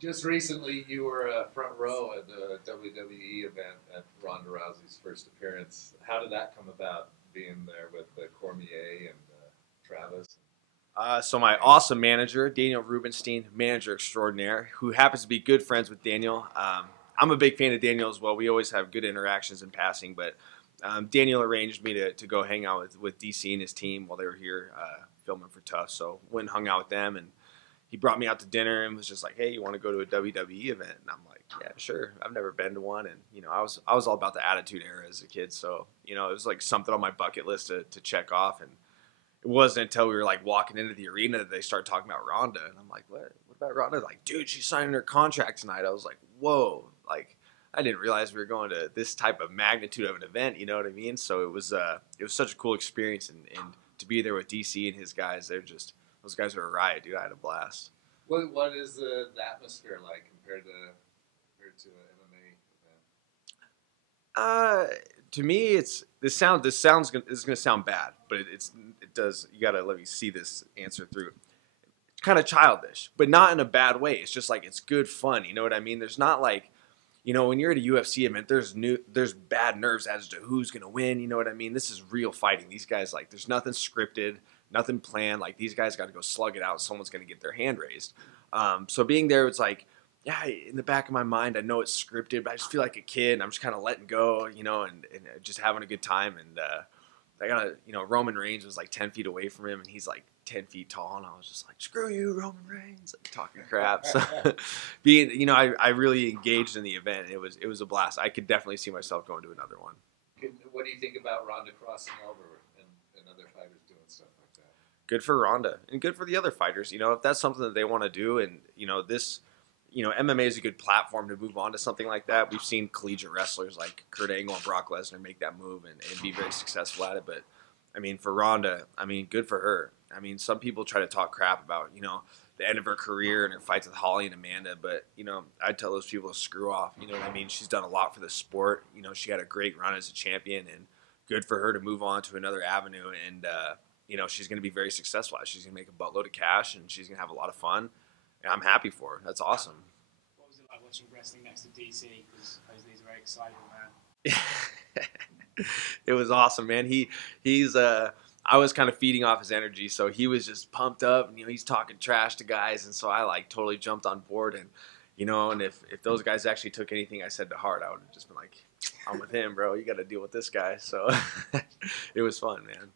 Just recently, you were a front row at the WWE event at Ronda Rousey's first appearance. How did that come about, being there with Cormier and Travis? So my awesome manager, Daniel Rubenstein, manager extraordinaire, who happens to be good friends with Daniel. I'm a big fan of Daniel as well. We always have good interactions in passing, but Daniel arranged me to go hang out with DC and his team while they were here filming for Tough. So went and hung out with them, and he brought me out to dinner and was just like, "Hey, you want to go to a WWE event?" And I'm like, "Yeah, sure. I've never been to one." And I was all about the Attitude Era as a kid, so it was like something on my bucket list to check off. And it wasn't until we were like walking into the arena that they started talking about Ronda, and I'm like, "What? What about Ronda?" Like, dude, she's signing her contract tonight. I was like, "Whoa!" Like, I didn't realize we were going to this type of magnitude of an event. You know what I mean? So it was such a cool experience, and to be there with DC and his guys, those guys are a riot, dude. I had a blast. What is the atmosphere like compared to an MMA event? To me, it's is gonna sound bad, but it does. You gotta let me see this answer through. It's kind of childish, but not in a bad way. It's just like it's good fun. You know what I mean? There's not like, when you're at a UFC event, there's bad nerves as to who's gonna win. You know what I mean? This is real fighting. These guys, like, there's nothing scripted, nothing planned. Like, these guys got to go slug it out. Someone's gonna get their hand raised. So being there, it's like, yeah, in the back of my mind, I know it's scripted, but I just feel like a kid, and I'm just kind of letting go, and just having a good time. And I got Roman Reigns was like 10 feet away from him, and he's like 10 feet tall, and I was just like, screw you, Roman Reigns, like, talking crap. So I really engaged in the event. It was a blast. I could definitely see myself going to another one. What do you think about Ronda crossing over and other fighters doing stuff like that? Good for Ronda and good for the other fighters. If that's something that they want to do, and MMA is a good platform to move on to something like that. We've seen collegiate wrestlers like Kurt Angle and Brock Lesnar make that move and be very successful at it. But for Ronda, good for her. Some people try to talk crap about, the end of her career and her fights with Holly and Amanda, but, I tell those people to screw off. You know what I mean? She's done a lot for the sport. She had a great run as a champion, and good for her to move on to another avenue. And, she's going to be very successful. She's going to make a buttload of cash, and she's going to have a lot of fun. And I'm happy for her. That's awesome. What was it like watching wrestling next to DC? Because he's a very exciting man. It was awesome, man. He's I was kind of feeding off his energy, so he was just pumped up, and he's talking trash to guys, and so I like totally jumped on board. And and if those guys actually took anything I said to heart, I would have just been like, I'm with him, bro. You got to deal with this guy. So it was fun, man.